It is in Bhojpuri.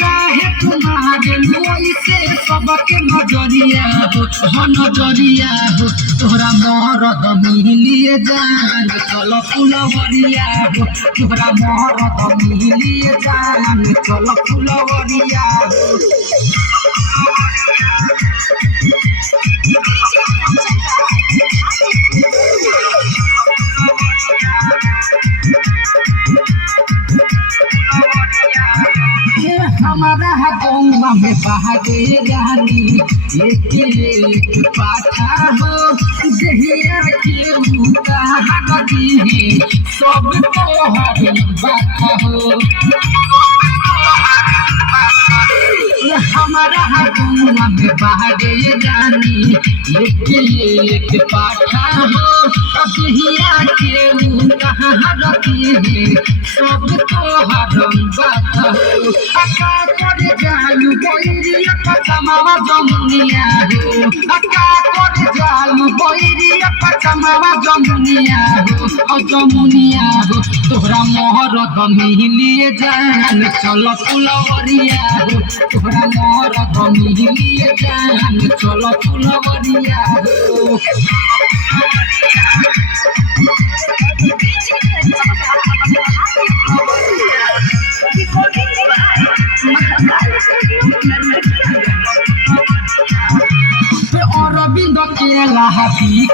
काहे तुम्हारे मोई से सबके नजरिया हो नजरिया हो तोहरा मरद मिलिए जान चल फुलवरिया हो तोहरा मरद मिलिए जान चल फुलवरिया हो हमारा गौवा में बहादे रानी एक पाठा हो जहिया के मुका हदी है सब तोहर बात हो हमारा गौवा में बहादे रानी एक पाठा हो जहिया के मुका हदी है सब तोहर बात हो अका कर जालू बैरिया पचमावा जमुनिया हो अका कर जालू बैरिया पचमावा जमुनिया हो जमुनिया हो तोहरा मोहरद मिलिए जान चल फुलवरिया हो तोहरा मोहरद मिलिए जान चल फुलवरिया हो अरविंद केला हाथी